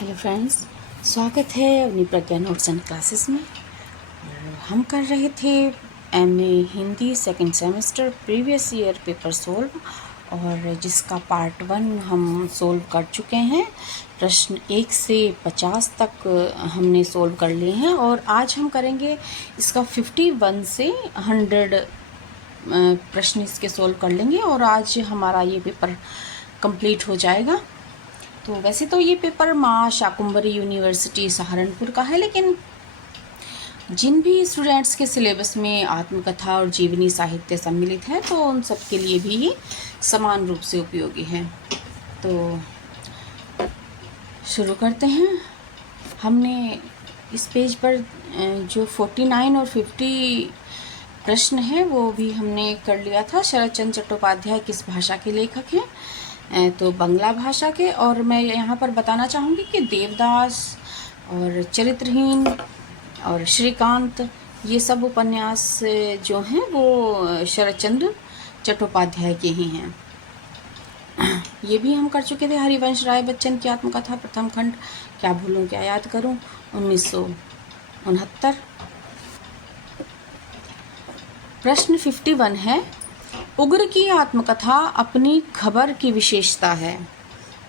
Hello friends, स्वागत है अपनी प्रज्ञा नोट्स एंड क्लासेस में। और हम कर रहे थे MA Hindi second semester previous year paper solve, और जिसका पार्ट 1 हम सोल्व कर चुके हैं। प्रश्न 1 से 50 तक हमने सोल्व कर लिए हैं, और आज हम करेंगे इसका 51 से 100 प्रश्न इसके सोल्व कर लेंगे, और आज हमारा ये पेपर कंप्लीट हो जाएगा। तो वैसे तो ये पेपर माँ शाकुंभरी यूनिवर्सिटी सहारनपुर का है, लेकिन जिन भी स्टूडेंट्स के सिलेबस में आत्मकथा और जीवनी साहित्य सम्मिलित है तो उन सब के लिए भी ये समान रूप से उपयोगी है। तो शुरू करते हैं। हमने इस पेज पर जो 49 और 50 प्रश्न है वो भी हमने कर लिया था। शरत चंद्र चट्टोपाध्याय किस भाषा के लेखक हैं? तो बांग्ला भाषा के। और मैं यहाँ पर बताना चाहूँगी कि देवदास और चरित्रहीन और श्रीकांत ये सब उपन्यास जो हैं वो शरत चंद्र चट्टोपाध्याय के ही हैं। ये भी हम कर चुके थे। हरिवंश राय बच्चन की आत्मकथा प्रथम खंड क्या भूलूं क्या याद करूं 1969। प्रश्न 51 है, उग्र की आत्मकथा अपनी खबर की विशेषता है।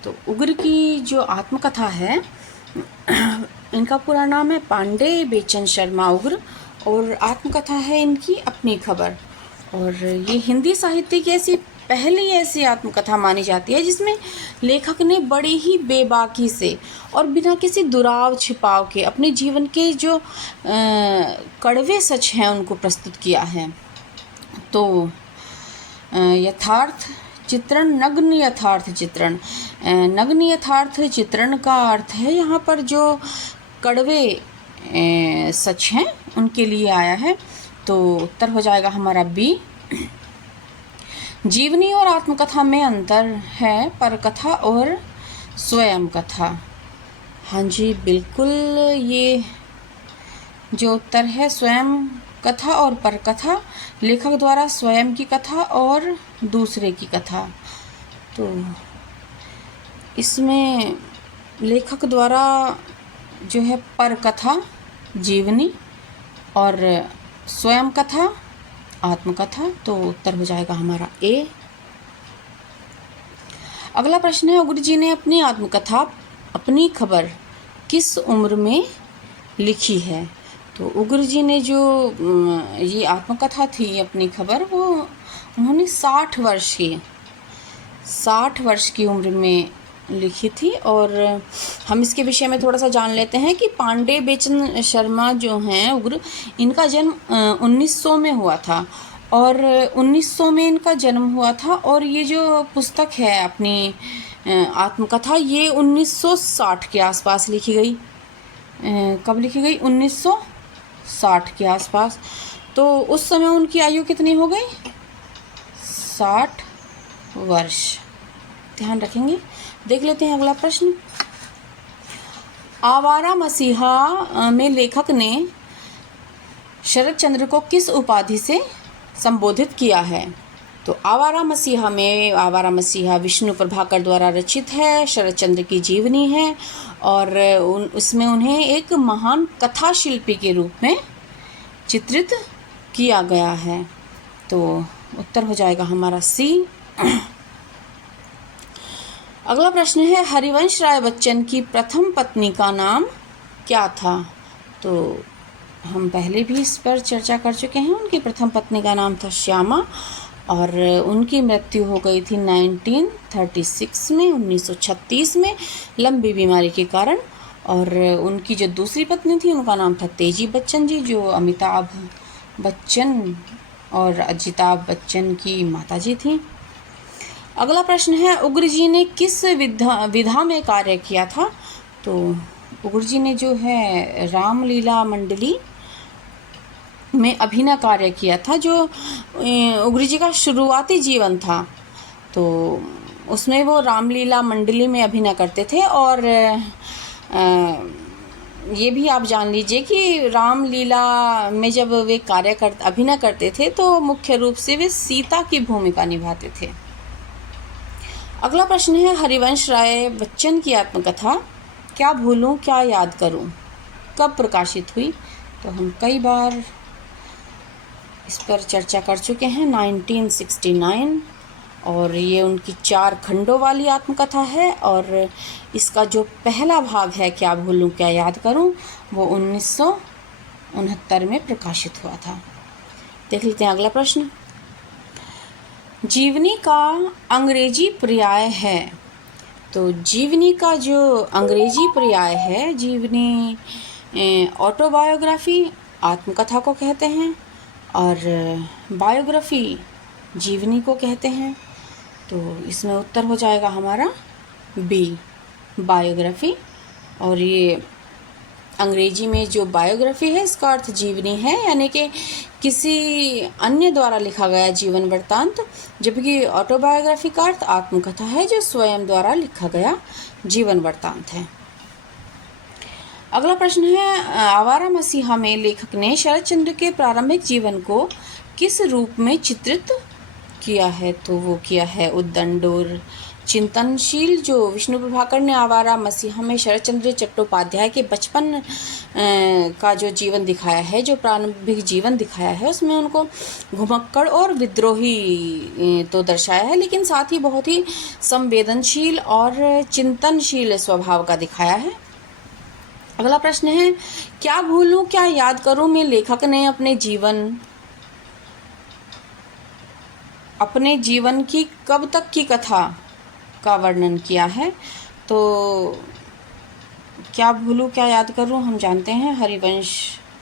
तो उग्र की जो आत्मकथा है इनका पूरा नाम है पांडे बेचन शर्मा उग्र, और आत्मकथा है इनकी अपनी खबर। और ये हिंदी साहित्य की ऐसी पहली ऐसी आत्मकथा मानी जाती है जिसमें लेखक ने बड़ी ही बेबाकी से और बिना किसी दुराव छिपाव के अपने जीवन के जो कड़वे सच हैं उनको प्रस्तुत किया है। तो यथार्थ चित्रण, नग्न यथार्थ चित्रण। नग्न यथार्थ चित्रण का अर्थ है यहाँ पर जो कड़वे सच हैं उनके लिए आया है। तो उत्तर हो जाएगा हमारा बी। जीवनी और आत्मकथा में अंतर है, परकथा और स्वयं कथा। हाँ जी, बिल्कुल, ये जो उत्तर है स्वयं कथा और परकथा, लेखक द्वारा स्वयं की कथा और दूसरे की कथा। तो इसमें लेखक द्वारा जो है परकथा जीवनी और स्वयं कथा आत्मकथा। तो उत्तर हो जाएगा हमारा ए। अगला प्रश्न है, उग्र जी ने अपनी आत्मकथा अपनी खबर किस उम्र में लिखी है? तो उग्र जी ने जो ये आत्मकथा थी अपनी खबर, वो उन्होंने 60 वर्ष की उम्र में लिखी थी। और हम इसके विषय में थोड़ा सा जान लेते हैं कि पांडे बेचन शर्मा जो हैं उग्र, इनका जन्म 1900 में हुआ था, और 1900 में इनका जन्म हुआ था। और ये जो पुस्तक है अपनी आत्मकथा, ये 1960 के आसपास लिखी गई। कब लिखी गई? 1960 के आसपास। तो उस समय उनकी आयु कितनी हो गई? 60 वर्ष। ध्यान रखेंगे। देख लेते हैं अगला प्रश्न। आवारा मसीहा में लेखक ने शरत चंद्र को किस उपाधि से संबोधित किया है? तो आवारा मसीहा विष्णु प्रभाकर द्वारा रचित है, शरत चंद्र की जीवनी है, और उसमें उन्हें एक महान कथा शिल्पी के रूप में चित्रित किया गया है। तो उत्तर हो जाएगा हमारा सी। अगला प्रश्न है, हरिवंश राय बच्चन की प्रथम पत्नी का नाम क्या था? तो हम पहले भी इस पर चर्चा कर चुके हैं। उनकी प्रथम पत्नी का नाम था श्यामा, और उनकी मृत्यु हो गई थी 1936 में लंबी बीमारी के कारण। और उनकी जो दूसरी पत्नी थी उनका नाम था तेजी बच्चन जी, जो अमिताभ बच्चन और अजिताभ बच्चन की माताजी थी। अगला प्रश्न है, उग्र जी ने किस विधा में कार्य किया था? तो उग्र जी ने जो है रामलीला मंडली में अभिनय कार्य किया था। जो उग्र जी का शुरुआती जीवन था तो उसमें वो रामलीला मंडली में अभिनय करते थे। और ये भी आप जान लीजिए कि रामलीला में जब वे अभिनय करते थे तो मुख्य रूप से वे सीता की भूमिका निभाते थे। अगला प्रश्न है, हरिवंश राय बच्चन की आत्मकथा क्या भूलूं क्या याद करूं कब प्रकाशित हुई? तो हम कई बार इस पर चर्चा कर चुके हैं। 1969, और ये उनकी 4 खंडों वाली आत्मकथा है। और इसका जो पहला भाग है, क्या भूलूं क्या याद करूं, वो 1969 में प्रकाशित हुआ था। देख लेते हैं अगला प्रश्न। जीवनी का अंग्रेजी पर्याय है। तो जीवनी का जो अंग्रेजी पर्याय है, जीवनी ऑटोबायोग्राफी आत्मकथा को कहते हैं, और बायोग्राफी जीवनी को कहते हैं। तो इसमें उत्तर हो जाएगा हमारा बी, बायोग्राफी। और ये अंग्रेजी में जो बायोग्राफी है, इसका अर्थ जीवनी है, यानी कि किसी अन्य द्वारा लिखा गया जीवन वृत्तांत, जबकि ऑटोबायोग्राफी का अर्थ आत्मकथा है, जो स्वयं द्वारा लिखा गया जीवन वृत्तांत है। अगला प्रश्न है, आवारा मसीहा में लेखक ने शरत चंद्र के प्रारंभिक जीवन को किस रूप में चित्रित किया है? तो वो किया है उद्दंड और चिंतनशील। जो विष्णु प्रभाकर ने आवारा मसीहा में शरत चंद्र चट्टोपाध्याय के बचपन का जो जीवन दिखाया है, जो प्रारंभिक जीवन दिखाया है, उसमें उनको घुमक्कड़ और विद्रोही तो दर्शाया है, लेकिन साथ ही बहुत ही संवेदनशील और चिंतनशील स्वभाव का दिखाया है। अगला प्रश्न है, क्या भूलूं क्या याद करूं में लेखक ने अपने जीवन की कब तक की कथा का वर्णन किया है? तो क्या भूलूं क्या याद करूं हम जानते हैं हरिवंश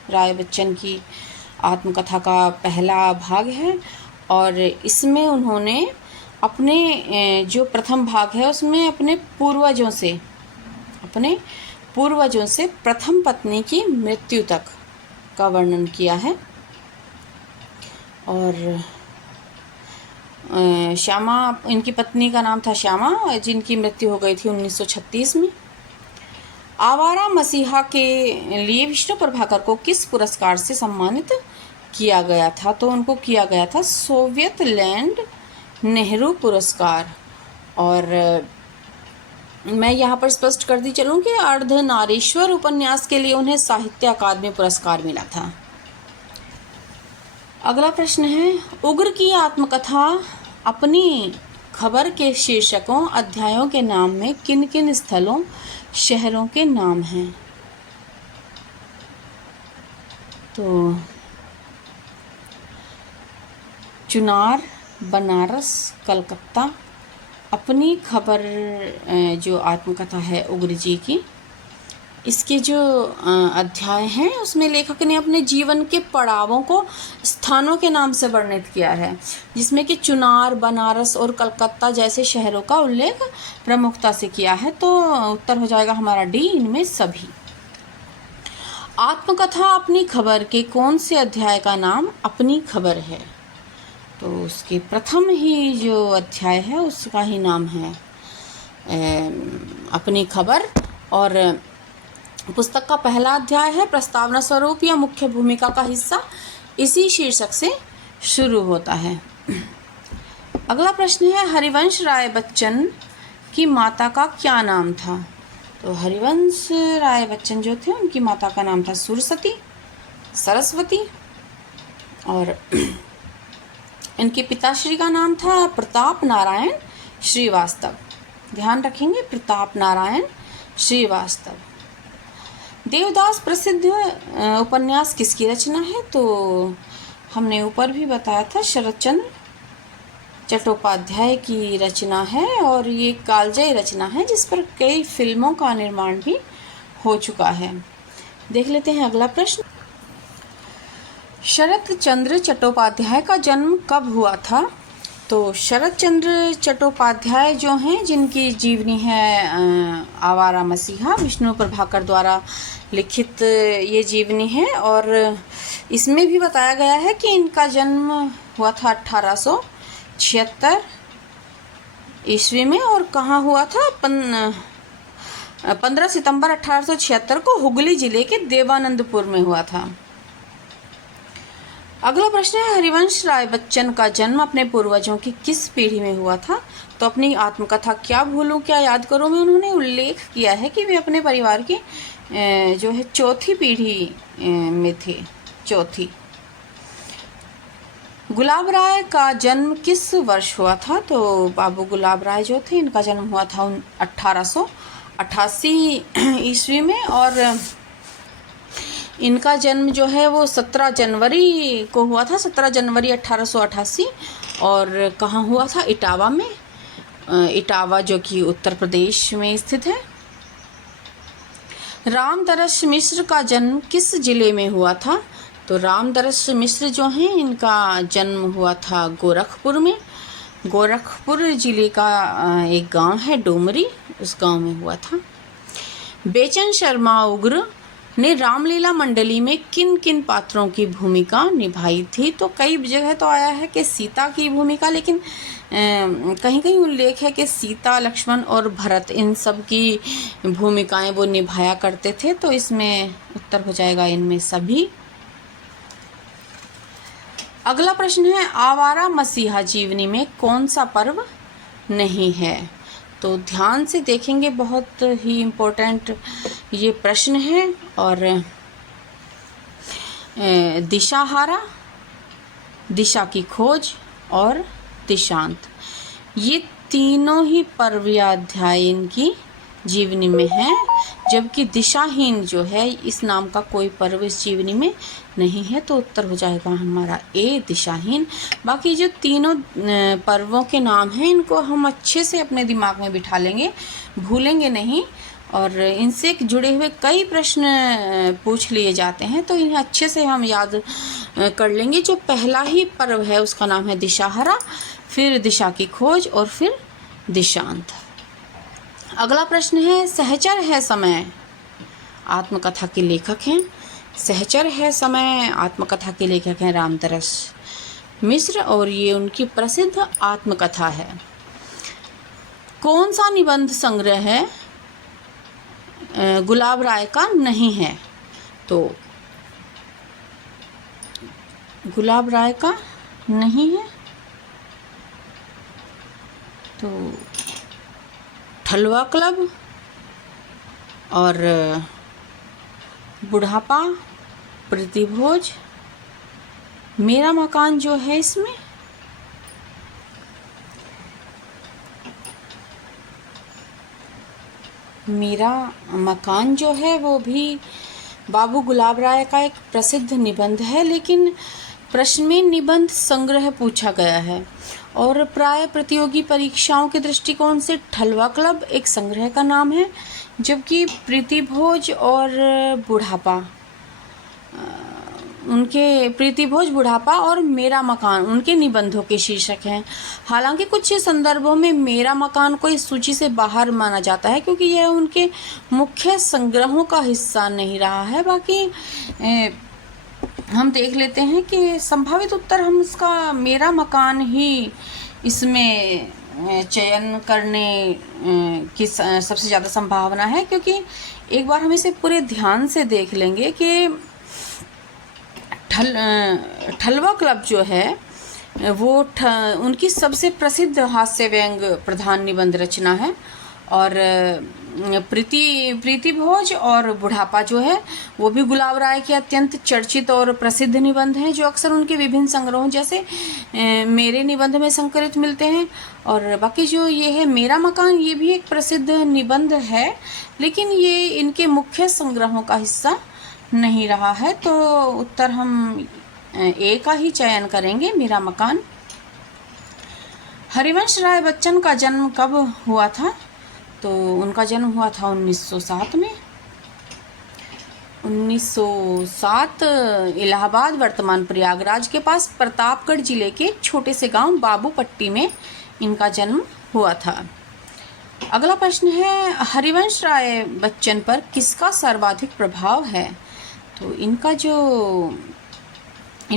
राय बच्चन की आत्मकथा का पहला भाग है, और इसमें उन्होंने अपने जो प्रथम भाग है उसमें अपने पूर्वजों से प्रथम पत्नी की मृत्यु तक का वर्णन किया है। और श्यामा, इनकी पत्नी का नाम था श्यामा, जिनकी मृत्यु हो गई थी 1936 में। आवारा मसीहा के लिए विष्णु प्रभाकर को किस पुरस्कार से सम्मानित किया गया था? तो उनको किया गया था सोवियत लैंड नेहरू पुरस्कार। और मैं यहाँ पर स्पष्ट कर दी चलूँ कि अर्धनारीश्वर उपन्यास के लिए उन्हें साहित्य अकादमी पुरस्कार मिला था। अगला प्रश्न है, उग्र की आत्मकथा अपनी खबर के शीर्षकों अध्यायों के नाम में किन किन स्थलों शहरों के नाम हैं? तो चुनार, बनारस, कलकत्ता। अपनी खबर जो आत्मकथा है उग्र जी की, इसके जो अध्याय हैं उसमें लेखक ने अपने जीवन के पड़ावों को स्थानों के नाम से वर्णित किया है, जिसमें कि चुनार, बनारस और कलकत्ता जैसे शहरों का उल्लेख प्रमुखता से किया है। तो उत्तर हो जाएगा हमारा डी, इनमें सभी। आत्मकथा अपनी खबर के कौन से अध्याय का नाम अपनी खबर है? तो उसके प्रथम ही जो अध्याय है उसका ही नाम है अपनी खबर। और पुस्तक का पहला अध्याय है प्रस्तावना स्वरूप या मुख्य भूमिका का हिस्सा, इसी शीर्षक से शुरू होता है। अगला प्रश्न है, हरिवंश राय बच्चन की माता का क्या नाम था? तो हरिवंश राय बच्चन जो थे, उनकी माता का नाम था सुरसती, सरस्वती, और इनके पिताश्री का नाम था प्रताप नारायण श्रीवास्तव। ध्यान रखेंगे, प्रताप नारायण श्रीवास्तव। देवदास प्रसिद्ध उपन्यास किसकी रचना है? तो हमने ऊपर भी बताया था, शरतचंद्र चट्टोपाध्याय की रचना है, और ये कालजयी रचना है जिस पर कई फिल्मों का निर्माण भी हो चुका है। देख लेते हैं अगला प्रश्न। शरत चंद्र चट्टोपाध्याय का जन्म कब हुआ था? तो शरत चंद्र चट्टोपाध्याय जो हैं, जिनकी जीवनी है आवारा मसीहा, विष्णु प्रभाकर द्वारा लिखित ये जीवनी है, और इसमें भी बताया गया है कि इनका जन्म हुआ था 1876 ईस्वी में। और कहाँ हुआ था? 15 सितंबर 1876 को हुगली जिले के देवानंदपुर में हुआ था। अगला प्रश्न है, हरिवंश राय बच्चन का जन्म अपने पूर्वजों की किस पीढ़ी में हुआ था? तो अपनी आत्मकथा क्या भूलूं क्या याद करूं में उन्होंने उल्लेख किया है कि वे अपने परिवार की जो है चौथी पीढ़ी में थे, चौथी। गुलाब राय का जन्म किस वर्ष हुआ था? तो बाबू गुलाब राय जो थे इनका जन्म हुआ था 1888 ईस्वी में, और इनका जन्म जो है वो 17 जनवरी को हुआ था, 17 जनवरी 1888। और कहाँ हुआ था? इटावा में, इटावा जो कि उत्तर प्रदेश में स्थित है। रामदरस मिश्र का जन्म किस जिले में हुआ था? तो रामदरस मिश्र जो हैं इनका जन्म हुआ था गोरखपुर में। गोरखपुर जिले का एक गांव है डोमरी, उस गांव में हुआ था। बेचन शर्मा उग्र ने रामलीला मंडली में किन किन पात्रों की भूमिका निभाई थी? तो कई जगह तो आया है कि सीता की भूमिका, लेकिन कहीं कहीं उल्लेख है कि सीता, लक्ष्मण और भरत इन सब की भूमिकाएं वो निभाया करते थे। तो इसमें उत्तर हो जाएगा इनमें सभी। अगला प्रश्न है, आवारा मसीहा जीवनी में कौन सा पर्व नहीं है? तो ध्यान से देखेंगे, बहुत ही इम्पोर्टेंट ये प्रश्न है। और दिशाहारा, दिशा की खोज और दिशांत, ये तीनों ही पर्व या अध्याय इनकी जीवनी में है, जबकि दिशाहीन जो है इस नाम का कोई पर्व इस जीवनी में नहीं है। तो उत्तर हो जाएगा हमारा ए, दिशाहीन। बाकी जो तीनों पर्वों के नाम हैं इनको हम अच्छे से अपने दिमाग में बिठा लेंगे, भूलेंगे नहीं, और इनसे जुड़े हुए कई प्रश्न पूछ लिए जाते हैं, तो इन्हें अच्छे से हम याद कर लेंगे। जो पहला ही पर्व है उसका नाम है दिशाहरा, फिर दिशा की खोज और फिर दिशांत। अगला प्रश्न है, सहचर है समय आत्मकथा के लेखक हैं। सहचर है समय आत्मकथा के लेखक हैं रामदरस मिश्र, और ये उनकी प्रसिद्ध आत्मकथा है। कौन सा निबंध संग्रह है गुलाब राय का नहीं है? तो गुलाब राय का नहीं है तो ठलवा क्लब और बुढ़ापा, प्रतिभोज, मेरा मकान जो है इसमें मेरा मकान जो है वो भी बाबू गुलाब राय का एक प्रसिद्ध निबंध है, लेकिन प्रश्न में निबंध संग्रह पूछा गया है, और प्राय प्रतियोगी परीक्षाओं के दृष्टिकोण से ठलवा क्लब एक संग्रह का नाम है, जबकि प्रीतिभोज और बुढ़ापा उनके प्रीतिभोज, बुढ़ापा और मेरा मकान उनके निबंधों के शीर्षक हैं। हालांकि कुछ संदर्भों में मेरा मकान को इस सूची से बाहर माना जाता है क्योंकि यह उनके मुख्य संग्रहों का हिस्सा नहीं रहा है। बाकी हम देख लेते हैं कि संभावित उत्तर हम इसका मेरा मकान ही इसमें चयन करने की सबसे ज़्यादा संभावना है, क्योंकि एक बार हम इसे पूरे ध्यान से देख लेंगे कि ठलवा क्लब जो है वो उनकी सबसे प्रसिद्ध हास्य व्यंग प्रधान निबंध रचना है, और प्रीतिभोज और बुढ़ापा जो है वो भी गुलाब राय के अत्यंत चर्चित और प्रसिद्ध निबंध हैं, जो अक्सर उनके विभिन्न संग्रहों जैसे मेरे निबंध में संकलित मिलते हैं। और बाकी जो ये है मेरा मकान, ये भी एक प्रसिद्ध निबंध है, लेकिन ये इनके मुख्य संग्रहों का हिस्सा नहीं रहा है। तो उत्तर हम ए का ही चयन करेंगे, मेरा मकान। हरिवंश राय बच्चन का जन्म कब हुआ था? तो उनका जन्म हुआ था 1907 में। 1907 इलाहाबाद वर्तमान प्रयागराज के पास प्रतापगढ़ जिले के एक छोटे से गांव बाबूपट्टी में इनका जन्म हुआ था। अगला प्रश्न है, हरिवंश राय बच्चन पर किसका सर्वाधिक प्रभाव है? तो इन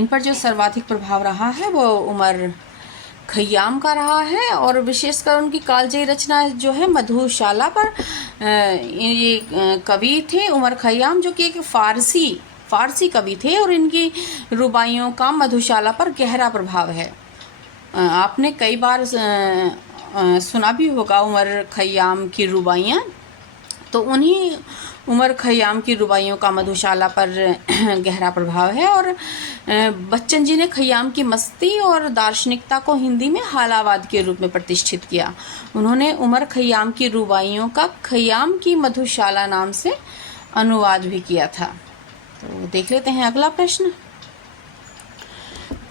पर जो सर्वाधिक प्रभाव रहा है वो उमर खयाम का रहा है, और विशेषकर उनकी कालजयी रचना जो है मधुशाला पर ये कवि थे उमर खयाम, जो कि एक फ़ारसी फारसी कवि थे और इनकी रुबाइयों का मधुशाला पर गहरा प्रभाव है। आपने कई बार सुना भी होगा उमर खयाम की रुबाइयाँ, तो उन्हीं उमर खयाम की रुबाइयों का मधुशाला पर गहरा प्रभाव है। और बच्चन जी ने खयाम की मस्ती और दार्शनिकता को हिंदी में हालावाद के रूप में प्रतिष्ठित किया। उन्होंने उमर खयाम की रुबाइयों का खयाम की मधुशाला नाम से अनुवाद भी किया था। तो देख लेते हैं अगला प्रश्न।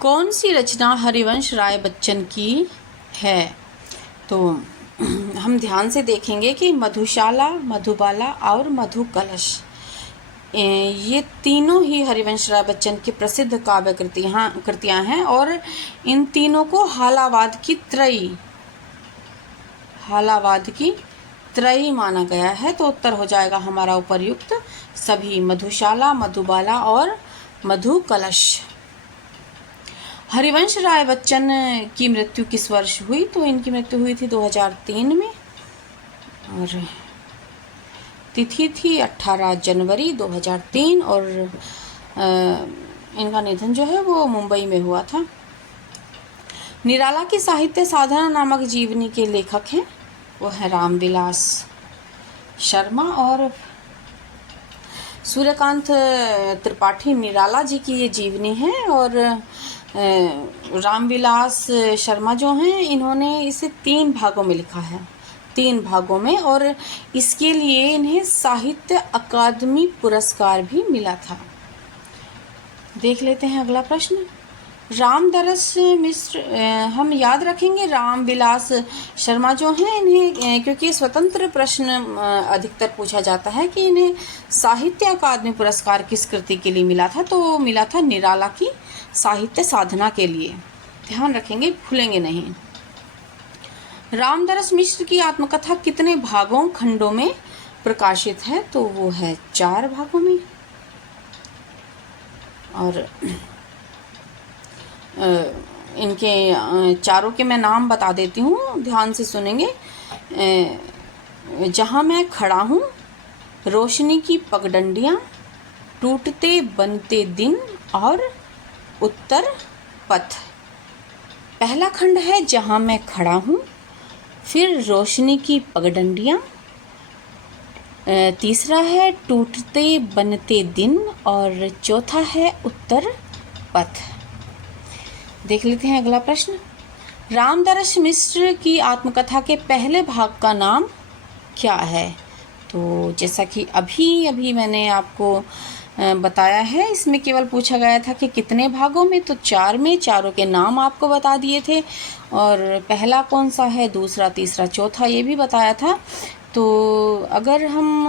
कौन सी रचना हरिवंश राय बच्चन की है? तो हम ध्यान से देखेंगे कि मधुशाला, मधुबाला और मधुकलश, ये तीनों ही हरिवंश राय बच्चन की प्रसिद्ध काव्य कृतियाँ हैं और इन तीनों को हालावाद की त्रयी माना गया है। तो उत्तर हो जाएगा हमारा उपर्युक्त सभी, मधुशाला, मधुबाला और मधुकलश। हरिवंश राय बच्चन की मृत्यु किस वर्ष हुई? तो इनकी मृत्यु हुई थी 2003 में और तिथि थी 18 जनवरी 2003 और इनका निधन जो है वो मुंबई में हुआ था। निराला की साहित्य साधना नामक जीवनी के लेखक हैं, वो है रामविलास शर्मा और सूर्यकांत त्रिपाठी निराला जी की ये जीवनी है। और रामविलास शर्मा जो हैं इन्होंने इसे 3 भागों में लिखा है, 3 भागों में, और इसके लिए इन्हें साहित्य अकादमी पुरस्कार भी मिला था। देख लेते हैं अगला प्रश्न। रामदरस मिश्र, हम याद रखेंगे रामविलास शर्मा जो हैं इन्हें, क्योंकि स्वतंत्र प्रश्न अधिकतर पूछा जाता है कि इन्हें साहित्य अकादमी पुरस्कार किस कृति के लिए मिला था? तो मिला था निराला की साहित्य साधना के लिए। ध्यान रखेंगे, भूलेंगे नहीं। रामदरस मिश्र की आत्मकथा कितने भागों, खंडों में प्रकाशित है? तो वो है 4 भागों में। और इनके चारों के मैं नाम बता देती हूँ, ध्यान से सुनेंगे। जहाँ मैं खड़ा हूँ, रोशनी की पगडंडियाँ, टूटते बनते दिन और उत्तर पथ। पहला खंड है जहाँ मैं खड़ा हूँ, फिर रोशनी की पगडंडियाँ, तीसरा है टूटते बनते दिन और चौथा है उत्तर पथ। देख लेते हैं अगला प्रश्न। रामदरस मिश्र की आत्मकथा के पहले भाग का नाम क्या है? तो जैसा कि अभी मैंने आपको बताया है, इसमें केवल पूछा गया था कि कितने भागों में, तो 4 में। चारों के नाम आपको बता दिए थे और पहला कौन सा है, दूसरा, तीसरा, चौथा ये भी बताया था। तो अगर हम,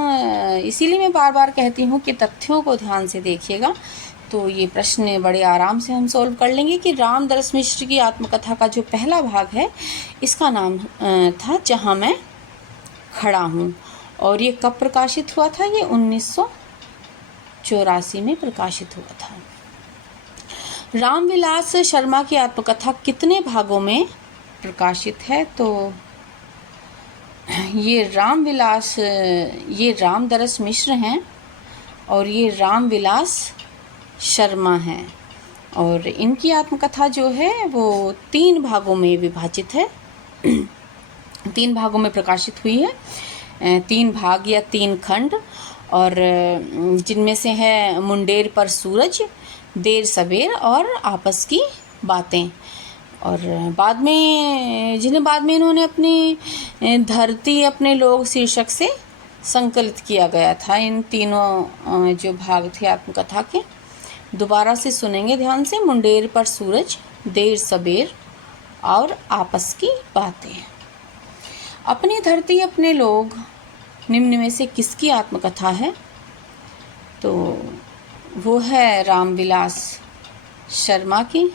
इसीलिए मैं बार बार कहती हूँ कि तथ्यों को ध्यान से देखिएगा, तो ये प्रश्न बड़े आराम से हम सॉल्व कर लेंगे कि रामदरस मिश्र की आत्मकथा का जो पहला भाग है इसका नाम था जहाँ मैं खड़ा हूँ। और ये कब प्रकाशित हुआ था? ये 1984 में प्रकाशित हुआ था। रामविलास शर्मा की आत्मकथा कितने भागों में प्रकाशित है? तो ये रामदरस मिश्र हैं और ये रामविलास शर्मा हैं और इनकी आत्मकथा जो है वो 3 भागों में विभाजित है, 3 भागों में प्रकाशित हुई है। 3 भाग या 3 खंड, और जिनमें से है मुंडेर पर सूरज, देर सबेर और आपस की बातें। और बाद में इन्होंने अपनी धरती अपने लोग शीर्षक से संकलित किया गया था। इन तीनों जो भाग थे आत्मकथा के, दोबारा से सुनेंगे ध्यान से। मुंडेर पर सूरज, देर सबेर और आपस की बातें। अपनी धरती अपने लोग निम्न में से किसकी आत्मकथा है? तो वो है रामविलास शर्मा की।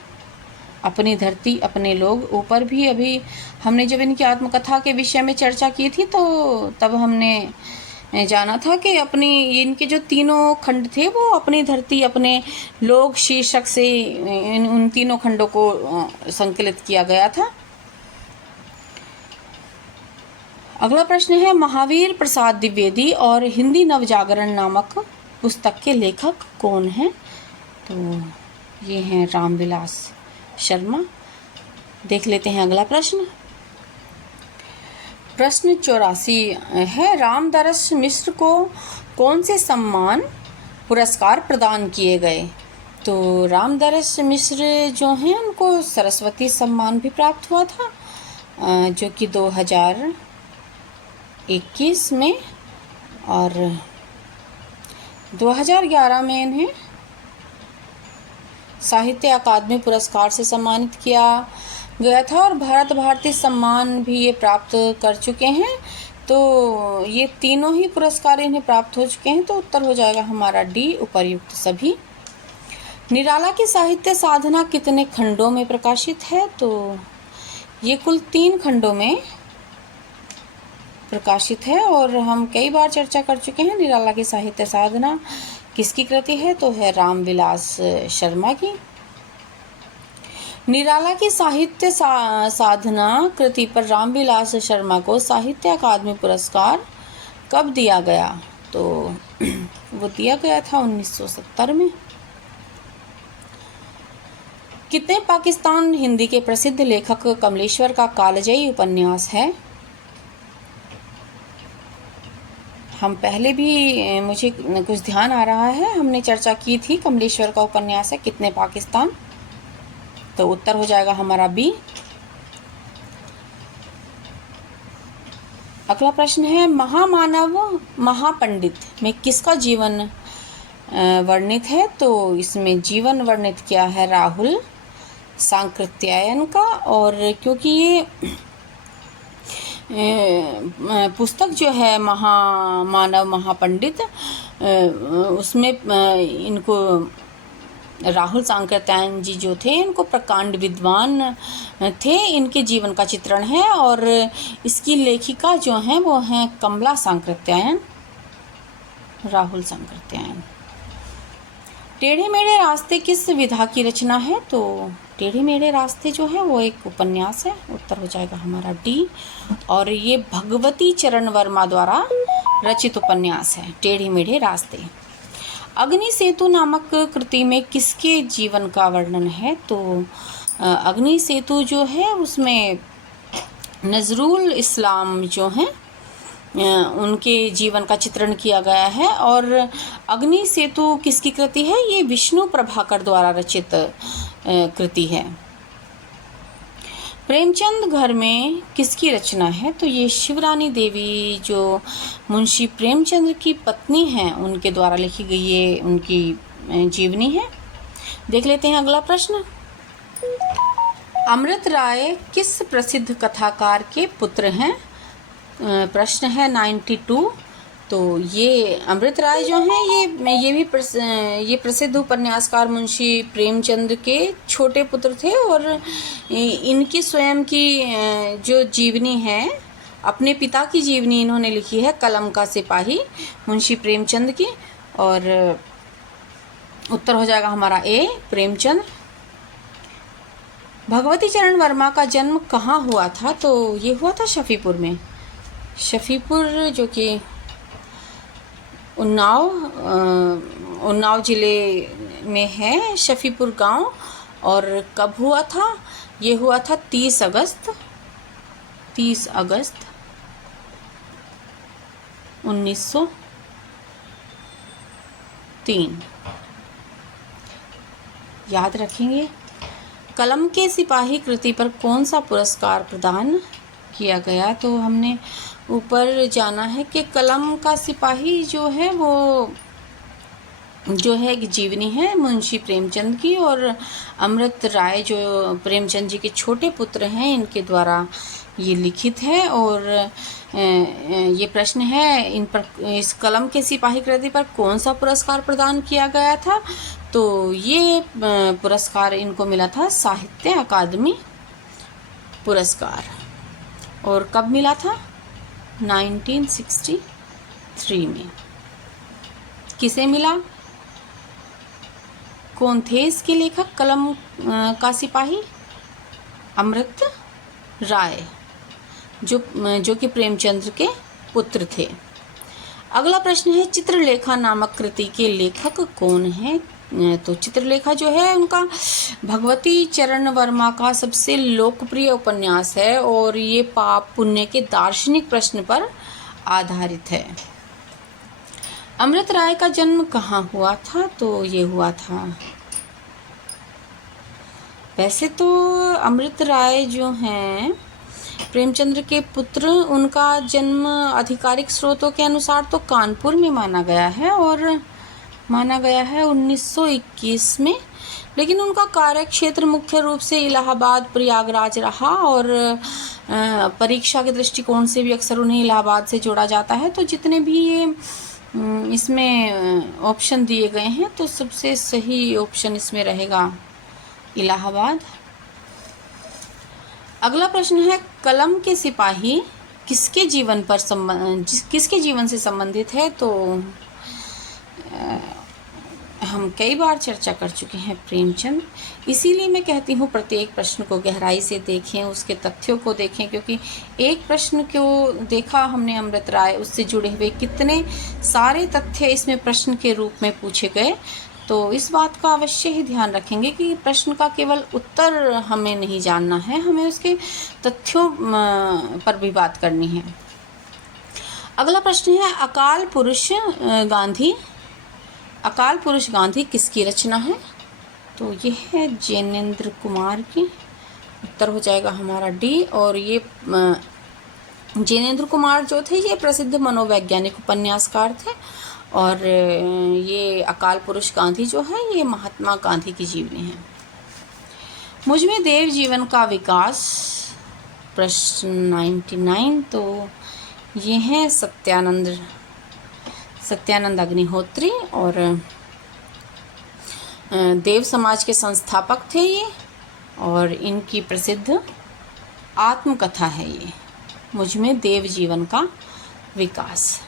अपनी धरती अपने लोग, ऊपर भी अभी हमने जब इनकी आत्मकथा के विषय में चर्चा की थी तो तब हमने जाना था कि इनके जो तीनों खंड थे वो अपनी धरती अपने लोग शीर्षक से उन तीनों खंडों को संकलित किया गया था। अगला प्रश्न है, महावीर प्रसाद द्विवेदी और हिंदी नवजागरण नामक पुस्तक के लेखक कौन हैं? तो ये हैं रामविलास शर्मा। देख लेते हैं अगला प्रश्न। प्रश्न 84 है, रामदरस मिश्र को कौन से सम्मान पुरस्कार प्रदान किए गए? तो रामदरस मिश्र जो हैं उनको सरस्वती सम्मान भी प्राप्त हुआ था, जो कि 2021 में, और 2011 में इन्हें साहित्य अकादमी पुरस्कार से सम्मानित किया गया था, और भारत भारती सम्मान भी ये प्राप्त कर चुके हैं। तो ये तीनों ही पुरस्कार इन्हें प्राप्त हो चुके हैं। तो उत्तर हो जाएगा हमारा डी, उपर्युक्त सभी। निराला की साहित्य साधना कितने खंडों में प्रकाशित है? तो ये कुल 3 खंडों में प्रकाशित है, और हम कई बार चर्चा कर चुके हैं। निराला की साहित्य साधना किसकी कृति है? तो है रामविलास शर्मा की। निराला की साहित्य साधना कृति पर रामविलास शर्मा को साहित्य अकादमी पुरस्कार कब दिया गया? तो वो दिया गया था 1970 में। कितने पाकिस्तान हिंदी के प्रसिद्ध लेखक कमलेश्वर का कालजयी उपन्यास है? हम पहले भी, मुझे कुछ ध्यान आ रहा है, हमने चर्चा की थी। कमलेश्वर का उपन्यास है कितने पाकिस्तान। तो उत्तर हो जाएगा हमारा बी। अगला प्रश्न है, महामानव महापंडित में किसका जीवन वर्णित है? तो इसमें जीवन वर्णित किया है राहुल सांकृत्यायन का। और क्योंकि ये पुस्तक जो है महामानव महापंडित, उसमें इनको राहुल सांकृत्यायन जी जो थे, इनको प्रकांड विद्वान थे। इनके जीवन का चित्रण है, और इसकी लेखिका जो हैं वो हैं कमला सांकृत्यायन, राहुल सांकृत्यायन। टेढ़े मेढ़े रास्ते किस विधा की रचना है? तो टेढ़े मेढ़े रास्ते जो है वो एक उपन्यास है। उत्तर हो जाएगा हमारा डी, और ये भगवती चरण वर्मा द्वारा रचित उपन्यास है टेढ़े मेढ़े रास्ते। अग्नि सेतु नामक कृति में किसके जीवन का वर्णन है? तो अग्नि सेतु जो है उसमें नजरुल इस्लाम जो हैं उनके जीवन का चित्रण किया गया है। और अग्नि सेतु किसकी कृति है? ये विष्णु प्रभाकर द्वारा रचित कृति है। प्रेमचंद घर में किसकी रचना है? तो ये शिवरानी देवी जो मुंशी प्रेमचंद की पत्नी हैं उनके द्वारा लिखी गई ये उनकी जीवनी है। देख लेते हैं अगला प्रश्न। अमृत राय किस प्रसिद्ध कथाकार के पुत्र हैं? प्रश्न है 92। तो ये अमृत राय जो हैं ये प्रसिद्ध उपन्यासकार मुंशी प्रेमचंद के छोटे पुत्र थे, और इनकी स्वयं की जो जीवनी है, अपने पिता की जीवनी इन्होंने लिखी है, कलम का सिपाही, मुंशी प्रेमचंद की। और उत्तर हो जाएगा हमारा ए, प्रेमचंद। भगवती चरण वर्मा का जन्म कहाँ हुआ था? तो ये हुआ था शफीपुर में। शफीपुर जो कि उन्नाव ज़िले में है शफीपुर गांव। और कब हुआ था? ये हुआ था 30 अगस्त 1903। याद रखेंगे। कलम के सिपाही कृति पर कौन सा पुरस्कार प्रदान किया गया? तो हमने ऊपर जाना है कि कलम का सिपाही जो है वो जो है एक जीवनी है मुंशी प्रेमचंद की, और अमृत राय जो प्रेमचंद जी के छोटे पुत्र हैं इनके द्वारा ये लिखित है। और ये प्रश्न है इन पर, इस कलम के सिपाही कृति पर कौन सा पुरस्कार प्रदान किया गया था? तो ये पुरस्कार इनको मिला था साहित्य अकादमी पुरस्कार। और कब मिला था? 1963 में। किसे मिला? कौन थे इसके लेखक कलम का सिपाही? अमृत राय जो कि प्रेमचंद्र के पुत्र थे। अगला प्रश्न है, चित्रलेखा नामक कृति के लेखक कौन हैं? तो चित्रलेखा जो है उनका भगवती चरण वर्मा का सबसे लोकप्रिय उपन्यास है और ये पाप पुण्य के दार्शनिक प्रश्न पर आधारित है। अमृत राय का जन्म कहाँ हुआ था? तो ये हुआ था, वैसे तो अमृत राय जो हैं प्रेमचंद्र के पुत्र, उनका जन्म आधिकारिक स्रोतों के अनुसार तो कानपुर में माना गया है और माना गया है 1921 में, लेकिन उनका कार्य क्षेत्र मुख्य रूप से इलाहाबाद प्रयागराज रहा और परीक्षा के दृष्टिकोण से भी अक्सर उन्हें इलाहाबाद से जोड़ा जाता है। तो जितने भी ये इसमें ऑप्शन दिए गए हैं तो सबसे सही ऑप्शन इसमें रहेगा इलाहाबाद। अगला प्रश्न है, कलम के सिपाही किसके जीवन से संबंधित है? तो हम कई बार चर्चा कर चुके हैं प्रेमचंद, इसीलिए मैं कहती हूँ प्रत्येक प्रश्न को गहराई से देखें, उसके तथ्यों को देखें, क्योंकि एक प्रश्न को देखा हमने अमृत राय, उससे जुड़े हुए कितने सारे तथ्य इसमें प्रश्न के रूप में पूछे गए। तो इस बात का अवश्य ही ध्यान रखेंगे कि प्रश्न का केवल उत्तर हमें नहीं जानना है, हमें उसके तथ्यों पर भी बात करनी है। अगला प्रश्न है, अकाल पुरुष गांधी किसकी रचना है? तो ये है जैनेंद्र कुमार की। उत्तर हो जाएगा हमारा डी। और ये जैनेंद्र कुमार जो थे ये प्रसिद्ध मनोवैज्ञानिक उपन्यासकार थे और ये अकाल पुरुष गांधी जो है ये महात्मा गांधी की जीवनी है। मुझमें देव जीवन का विकास, प्रश्न 99। तो ये हैं सत्यानंद अग्निहोत्री और देव समाज के संस्थापक थे ये, और इनकी प्रसिद्ध आत्मकथा है ये मुझमें देव जीवन का विकास।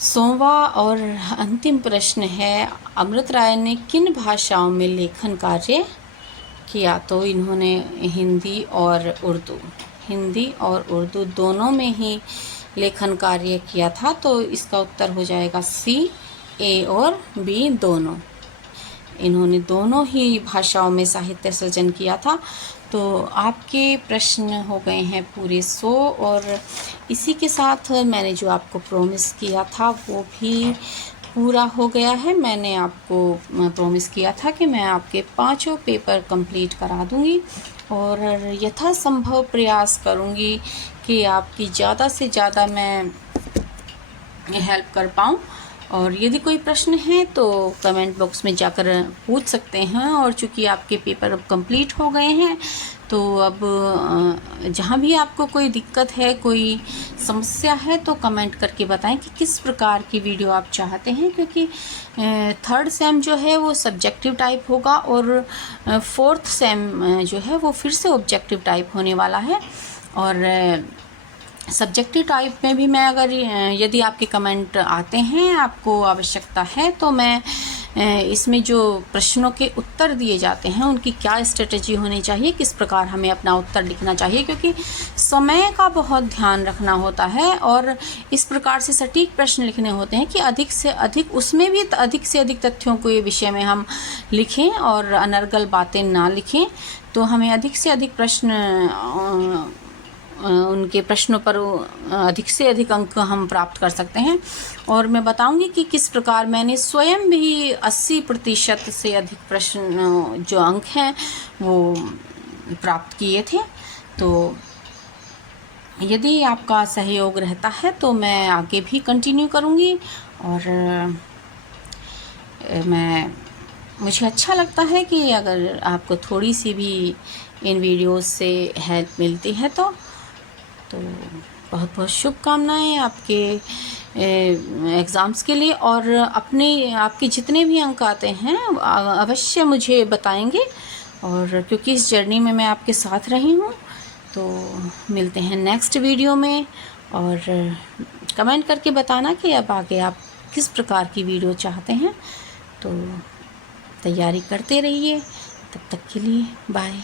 100वां और अंतिम प्रश्न है, अमृत राय ने किन भाषाओं में लेखन कार्य किया? तो इन्होंने हिंदी और उर्दू दोनों में ही लेखन कार्य किया था। तो इसका उत्तर हो जाएगा सी, ए और बी दोनों। इन्होंने दोनों ही भाषाओं में साहित्य सृजन किया था। तो आपके प्रश्न हो गए हैं पूरे 100 और इसी के साथ मैंने जो आपको प्रॉमिस किया था वो भी पूरा हो गया है। मैंने आपको प्रॉमिस किया था कि मैं आपके 5 पेपर कंप्लीट करा दूंगी और यथासंभव प्रयास करूंगी कि आपकी ज़्यादा से ज़्यादा मैं हेल्प कर पाऊँ। और यदि कोई प्रश्न है तो कमेंट बॉक्स में जाकर पूछ सकते हैं। और चूँकि आपके पेपर अब कंप्लीट हो गए हैं तो अब जहाँ भी आपको कोई दिक्कत है, कोई समस्या है तो कमेंट करके बताएं कि किस प्रकार की वीडियो आप चाहते हैं, क्योंकि 3rd सेम जो है वो सब्जेक्टिव टाइप होगा और 4th सेम जो है वो फिर से ऑब्जेक्टिव टाइप होने वाला है। और सब्जेक्टिव टाइप में भी मैं अगर यदि आपके कमेंट आते हैं, आपको आवश्यकता है, तो मैं इसमें जो प्रश्नों के उत्तर दिए जाते हैं उनकी क्या स्ट्रेटजी होनी चाहिए, किस प्रकार हमें अपना उत्तर लिखना चाहिए, क्योंकि समय का बहुत ध्यान रखना होता है और इस प्रकार से सटीक प्रश्न लिखने होते हैं कि अधिक से अधिक उसमें भी अधिक से अधिक तथ्यों को ये विषय में हम लिखें और अनर्गल बातें ना लिखें। तो हमें अधिक से अधिक प्रश्न उनके प्रश्नों पर अधिक से अधिक अंक हम प्राप्त कर सकते हैं। और मैं बताऊंगी कि किस प्रकार मैंने स्वयं भी 80% से अधिक प्रश्न जो अंक हैं वो प्राप्त किए थे। तो यदि आपका सहयोग रहता है तो मैं आगे भी कंटिन्यू करूंगी और मुझे अच्छा लगता है कि अगर आपको थोड़ी सी भी इन वीडियोस से हेल्प मिलती है तो बहुत बहुत शुभकामनाएं आपके एग्ज़ाम्स के लिए। और आपके जितने भी अंक आते हैं अवश्य मुझे बताएंगे, और क्योंकि इस जर्नी में मैं आपके साथ रही हूँ। तो मिलते हैं नेक्स्ट वीडियो में और कमेंट करके बताना कि अब आगे आप किस प्रकार की वीडियो चाहते हैं। तो तैयारी करते रहिए, तब तक के लिए बाय।